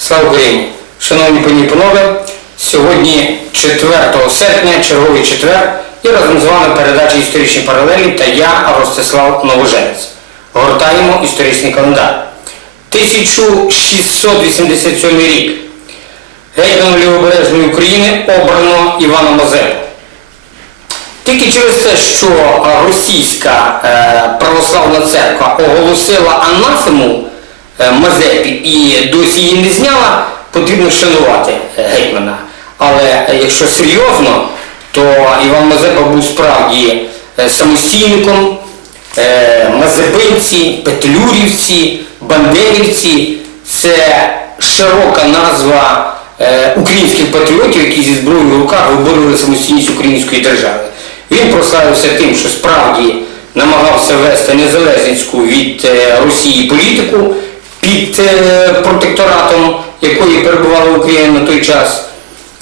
Слава Україні! Шановні пані і панове, сьогодні 4 серпня, черговий четвер, і разом з вами передача історичні паралелі та я, Ростислав Новоженець. Гортаємо історичний календар. 1687 рік. Гетьманом Лівобережної України обрано Івана Мазепу. Тільки через те, що російська е, православна церква оголосила анафему Мазепі і досі її не зняла, потрібно шанувати е, гетьмана. Але е, якщо серйозно, то Іван Мазепа був справді е, самостійником, е, мазепинці, петлюрівці, бандерівці це широка назва е, українських патріотів, які зі зброєю в руках виборювали самостійність української держави. Він прославився тим, що справді намагався вести незалежницьку від е, Росії політику під е, протекторатом, якої перебувала Україна на той час.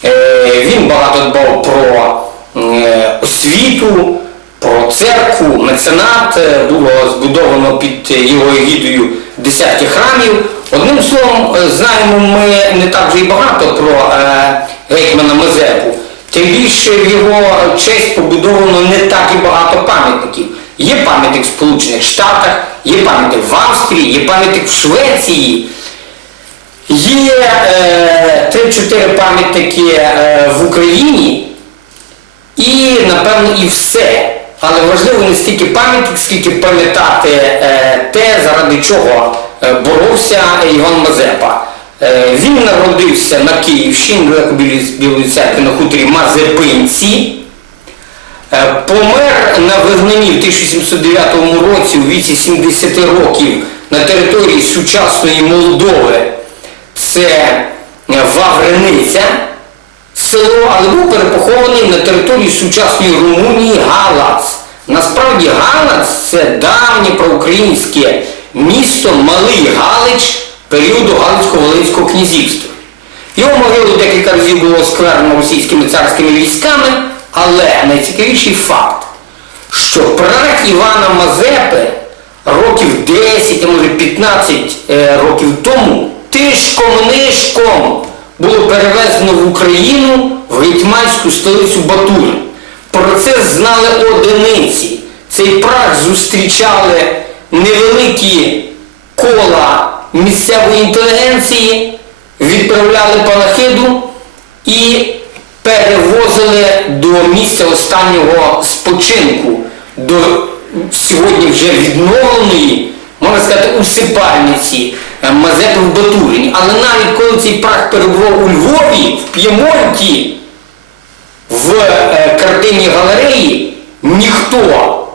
Е, Він багато дбав про е, освіту, про церкву, меценат, було збудовано під його егідою десятки храмів. Одним словом, знаємо ми не так вже і багато про гетьмана Мазепу. Тим більше в його честь побудовано не так і багато пам'ятників. Є пам'ятник в Сполучених Штатах, є пам'ятник в Австрії, є пам'ятник в Швеції. Є е, 3-4 пам'ятники е, в Україні і, напевно, і все. Але важливо не стільки пам'ятник, скільки пам'ятати е, те, заради чого е, боровся Іван Мазепа. Е, він народився на Київщині, біля Білої церкви, на хуторі Мазепинці. Е, Помер на вигнанні в 1709 році у віці 70 років на території сучасної Молдови. Це е, Ваврениця, село, але був перепохований на території сучасної Румунії Галац. Насправді Галац це давнє проукраїнське місто Малий Галич періоду Галицько-Волинського князівства. Його могилу декілька разів було скверно російськими царськими військами, але найцікавіший факт, що прах Івана Мазепи років 10, а може 15 е, років тому тишком-нишком було перевезено в Україну в гетьманську столицю Батурин. Про це знали одиниці. Цей прах зустрічали невеликі кола місцевої інтелігенції, відправляли панахиду і перевозили до місця останнього спочинку, до сьогодні вже відновленої, можна сказати, усипальниці е, Мазепи в Батурині. Але навіть коли цей прах перебував у Львові, в П'ємонті, в е, картині галереї, ніхто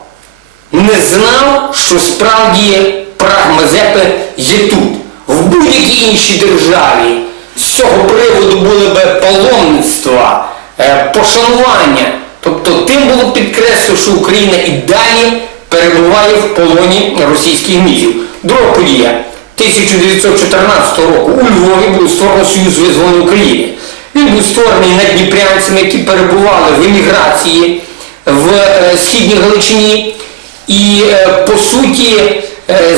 не знав, що справді прах Мазепи є тут. В будь-якій іншій державі з цього приводу були би паломництва, е, пошанування. Тобто тим було підкреслено, що Україна і далі перебуває в полоні російських міфів. Друга подія. 1914 року у Львові був створений Союз визволення України. Він був створений надніпрянцями, які перебували в еміграції в е, Східній Галичині. І е, по суті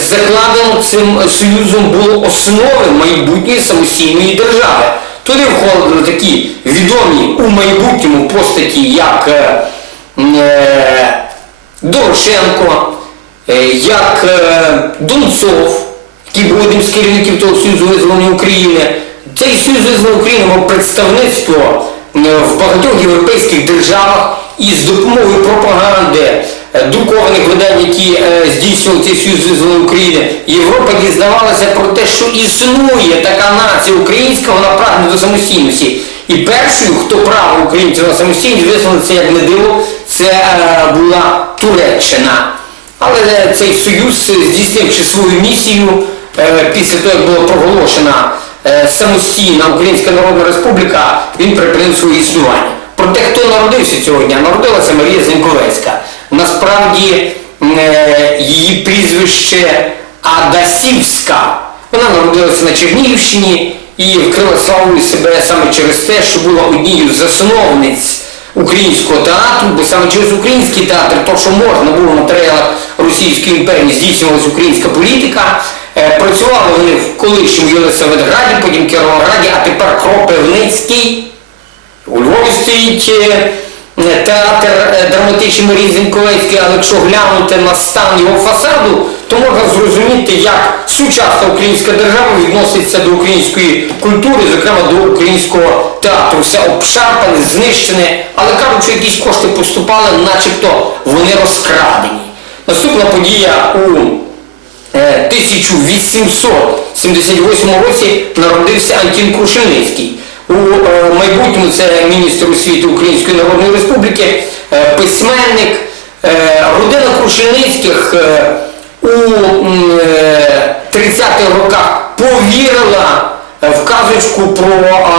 закладено цим союзом було основи майбутньої самостійної держави. Туди входили такі відомі у майбутньому постаті, як е, е, Дорошенко, е, як е, Донцов, який був одним з керівників того Союзу визволення України. Цей Союз визволення України мав представництво е, в багатьох європейських державах і з допомогою пропаганди, е, друкованих видань, які е, здійснював цей Союз визволення України, Європа дізнавалася про те, що існує така нація українська, вона прагне до самостійності. І першою, хто право українців на самостійність це як не диво, це е, була Туреччина. Але е, цей союз, е, здійснивши свою місію, е, після того, як була проголошена е, самостійна Українська Народна Республіка, він припинив своє існування. Проте, хто народився цього дня? Народилася Марія Зеньковецька. Насправді е, її прізвище Адасівська. Вона народилася на Чернігівщині і вкрила славою себе саме через те, що була однією з засновниць українського театру, бо саме через український театр, то, що можна було в матеріалах Російської імперії, здійснювалася українська політика, Е, Працювали вони в колишньому Єлисаветграді, потім Кіровограді, а тепер Кропивницький. У Львові стоїть е, театр е, драматичний Марії Зінковецької, але якщо глянути на стан його фасаду, то можна зрозуміти, як сучасна українська держава відноситься до української культури, зокрема до українського театру. Все обшарпане, знищене, але кажуть, що якісь кошти поступали, начебто вони розкрадені. Наступна подія у Е, 1878 році народився Антін Крушельницький. У е, майбутньому це міністр освіти Української Народної Республіки, е, письменник. Е, Родина Крушельницьких е, у е, 30-х роках повірила в казочку про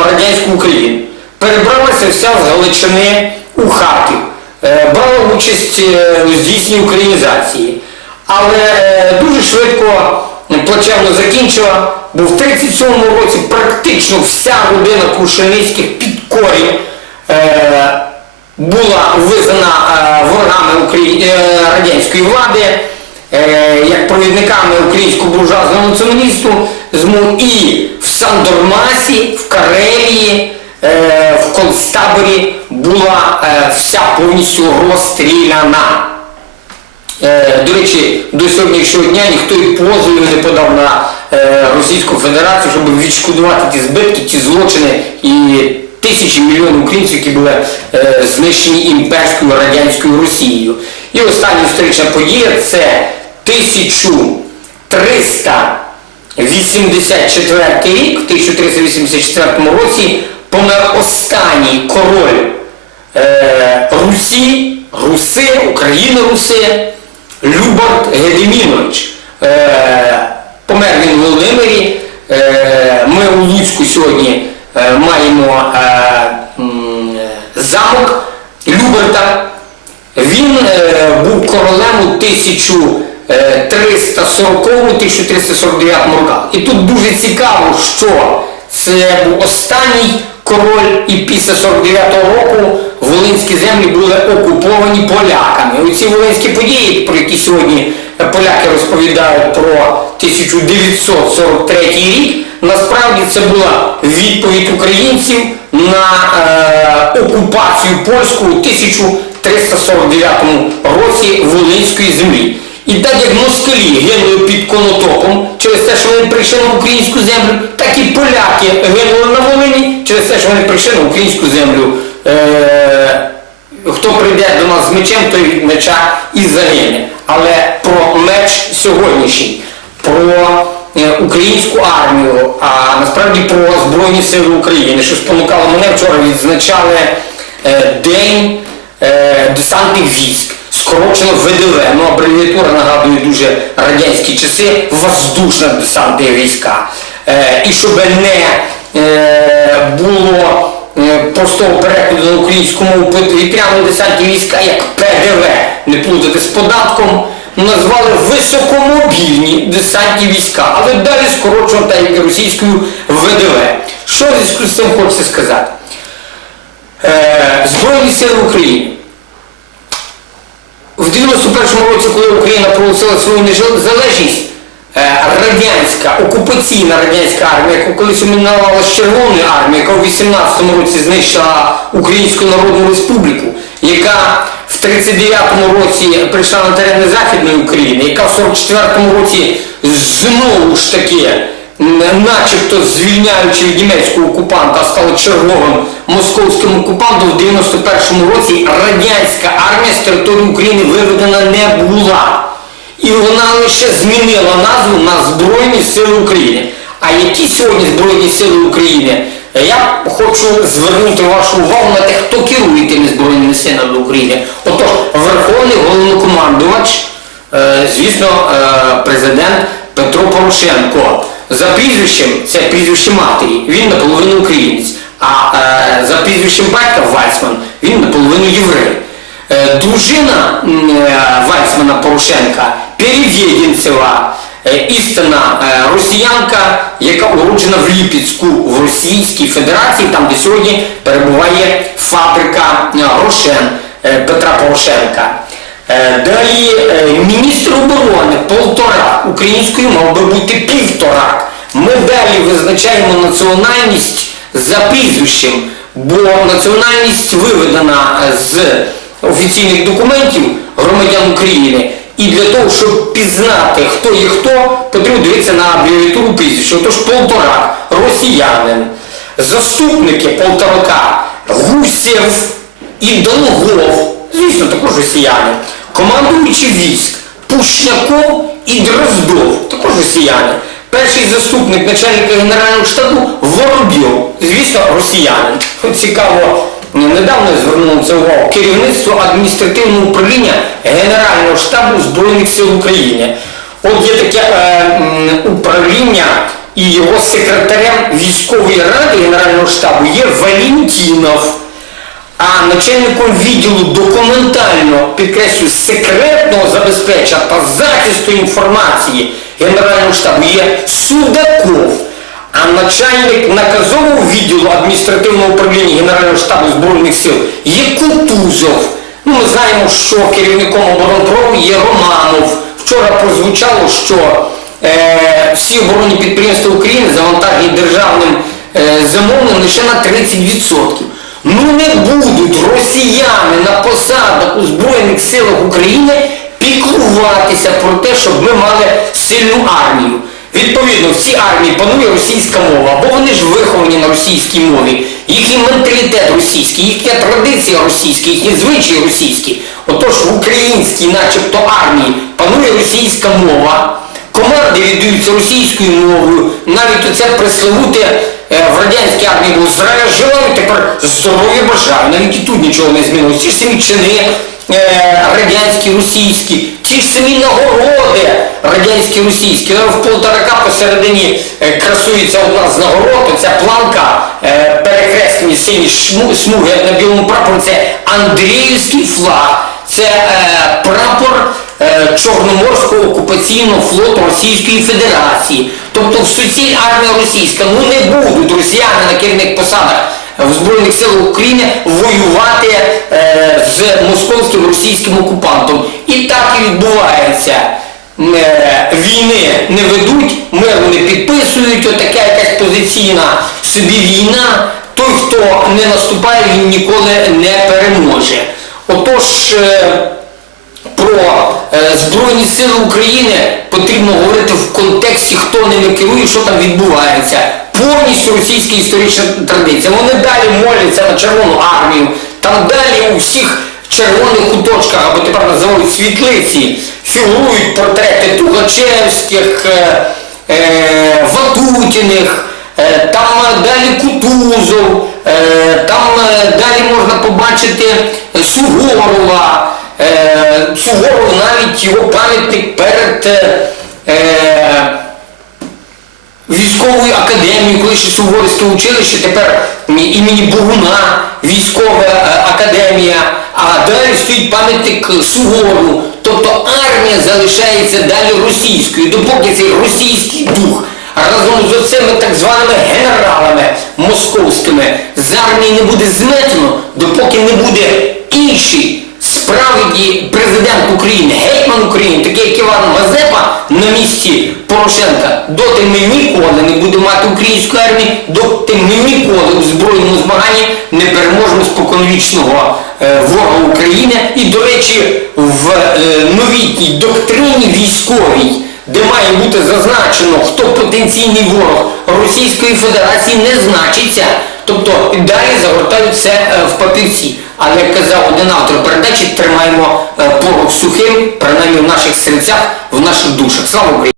радянську Україну. Перебралася вся з Галичини у Харків, брала участь у здійсненні українізації але дуже швидко плачевно закінчила, бо в 37-му році практично вся родина Крушельницьких під корінь е, була визнана е, ворогами Украї... е, радянської влади, е, як провідниками українського буржуазного націоналісту і в Сандормасі, в Карелії, е, в концтаборі була е, вся повністю розстріляна. Е, До речі, до сьогоднішнього дня ніхто і позовів не подав на е, Російську Федерацію, щоб відшкодувати ті збитки, ті злочини і тисячі мільйонів українців, які були е, знищені імперською радянською Росією. І остання історична подія це 1384 рік, в 1384 році помер останній король Русі, Руси, України Руси, Любард Гедемінович. Е, помер він в Володимирі. Е, ми у Луцьку сьогодні е, маємо замок Люберта. Він був королем у 1340-1349 роках. І тут дуже цікаво, що це був останній король, і після 49-го року волинські землі були окуповані поляками. Оці волинські події, про які сьогодні поляки розповідають про 1943 рік, насправді це була відповідь українців на е, окупацію польську у 1349 році Волинської землі. І так як москалі гинули під конотопом через те, що вони прийшли на українську землю, так і поляки гинули на Волині через те, що вони прийшли на українську землю. Е, хто прийде до нас з мечем, той меча і загине. Але про меч сьогоднішній, про е, українську армію, а насправді про Збройні Сили України, що спонукало мене вчора відзначали е, День е, десантних військ. Скорочено ВДВ, ну абревіатура нагадує дуже радянські часи, воздушно десантні війська. Е, і щоб не е, було простого перекладу на українську мову повітряно-десантні війська, як ПДВ, не плутати з податком, назвали високомобільні десантні війська, але далі скорочено так як і російською ВДВ. Що зв'язку з цим хочеться сказати? Е, Збройні сили України. В 91-му році, коли Україна проголосила свою незалежність, радянська, окупаційна радянська армія, яку колись іменувалася Червоною армією, яка у 18-му році знищила Українську Народну Республіку, яка в 39-му році прийшла на терени Західної України, яка в 44-му році знову ж таки начебто звільняючи від німецького окупанта, стала черговим московським окупантом в 91-му році радянська армія з території України виведена не була. І вона лише змінила назву на Збройні Сили України. А які сьогодні Збройні Сили України? Я хочу звернути вашу увагу на те, хто керує тими Збройними силами України. Отож, Верховний головнокомандувач, е, звісно, е, президент Петро Порошенко. За прізвищем, це прізвище матері, він наполовину українець, а е, за прізвищем батька Вальцман, він наполовину єврей. Дружина Вальцмана Порошенка Перевєдінцева, е, істинна е, росіянка, яка уроджена в Ліпецьку в Російській Федерації, там де сьогодні перебуває фабрика е, Рошен Петра Порошенка. Далі міністр оборони полтора, українською мав би бути півтора. Ми далі визначаємо національність за прізвищем, бо національність виведена з офіційних документів громадян України. І для того, щоб пізнати, хто є хто, потрібно дивитися на абревіатуру прізвища. Отож полтора, росіянин, заступники полторака, Гусєв і Долгов, звісно, також росіяни, командуючий військ, Пущаков і Дроздов, також росіяни. Перший заступник начальника Генерального штабу Воробйов, звісно, росіянин. Цікаво, недавно я звернув на це увагу. Керівництво адміністративного управління Генерального штабу Збройних сил України. От є таке е, управління і його секретарем військової ради Генерального штабу є Валентінов. А начальником відділу документально, підкреслюю, секретного забезпечення та захисту інформації Генерального штабу є Судаков. А начальник наказового відділу адміністративного управління Генерального штабу Збройних сил є Кутузов. Ну, ми знаємо, що керівником оборонпрому є Романов. Вчора прозвучало, що е, всі оборонні підприємства України завантажені державним е, замовленням лише на 30%. Ну не будуть росіяни на посадах у Збройних силах України піклуватися про те, щоб ми мали сильну армію. Відповідно, в цій армії панує російська мова, бо вони ж виховані на російській мові, їхній менталітет російський, їхня традиція російська, їхні звичаї російські. Отож в українській, начебто, армії панує російська мова, команди віддаються російською мовою, навіть оце пресловуте е, в радянській армії було здравия желаю, тепер здоров'я бажаю. Навіть і тут нічого не змінилося. Ті ж самі чини е, радянські, російські, ті ж самі нагороди радянські, російські. Ну, В полторака посередині е, красується одна з нагород, оця планка, е, перекреслені сині смуги на білому прапорі, це Андріївський флаг. Це е, прапор е, Чорноморського окупаційного флоту Російської Федерації. Тобто в суціль армія російська, ну не будуть росіяни на керівних посадах в Збройних силах України воювати е, з московським російським окупантом. І так і відбувається. Е, Війни не ведуть, миру не підписують, отака якась позиційна собі війна. Той, хто не наступає, він ніколи не переможе. Отож, е, про е, Збройні Сили України потрібно говорити в контексті, хто ними керує, що там відбувається. Повністю російська історична традиція. Вони далі моляться на Червону армію, там далі у всіх червоних куточках, або тепер називають світлиці, фігурують портрети Тугачевських, е, е, Ватутіних, е, там далі Кутузов, там далі можна побачити Суворова. Суворов навіть його пам'ятник перед військовою академією, коли ще Суворовське училище, тепер імені Богуна, військова е, академія, а далі стоїть пам'ятник Сувору. Тобто армія залишається далі російською, допоки цей російський дух разом з оцими так званими генералами московськими з армії не буде зметено, допоки не буде інший справді президент України, гетьман України, такий як Іван Мазепа на місці Порошенка, доти ми ніколи не будемо мати української армії, доти ми ніколи у збройному змаганні не переможемо споконвічного е, ворога України. І, до речі, в е, новітній доктрині військовій, де має бути зазначено, хто потенційний ворог Російської Федерації, не значиться. Тобто і далі загортають все е, в папірці. Але як казав один автор передачі, тримаємо е, порох сухим, принаймні в наших серцях, в наших душах. Слава Україні!